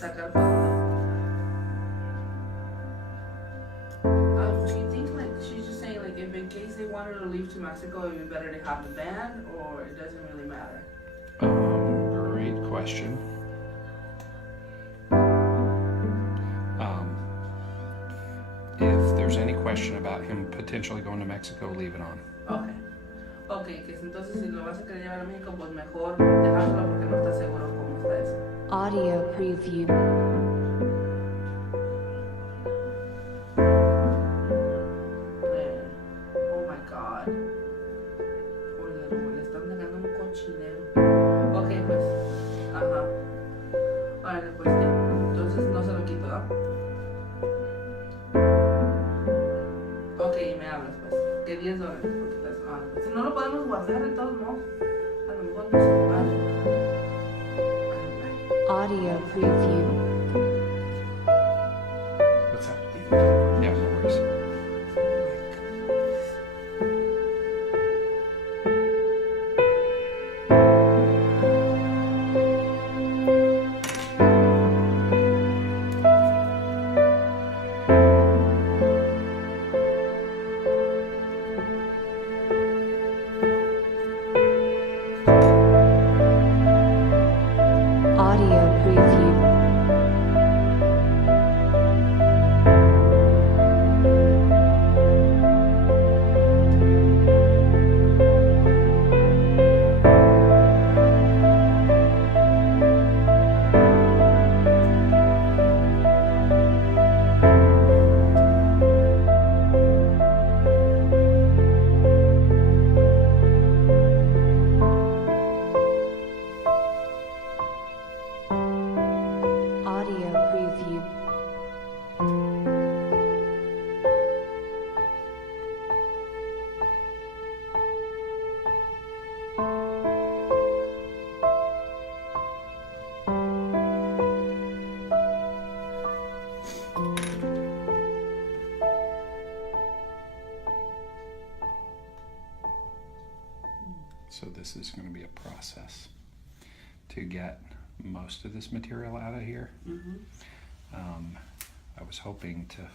sacar fotos. Do you think like she's just saying like if in case they wanted to leave to Mexico, it would be better to have the band, or it doesn't really matter? Great question. If there's any question about him potentially going to Mexico, leave it on. Okay. Ok, que entonces si lo vas a querer llevar a México, pues mejor dejárselo porque no está seguro cómo está eso. Audio preview. Oh my God. Joder, le están dejando un cochinero. Ok, pues. Ajá. Vale, pues ya. Entonces no se lo quito, ¿ah? Ok, me hablas, pues. Que $10. Porque pues, no lo podemos guardar de todos modos. A lo mejor no se vale. Audio preview. What's that? Yeah, no worries. Audio preview. Audio preview. So this is going to be a process to get most of this material out of here. Mhm. I was hoping to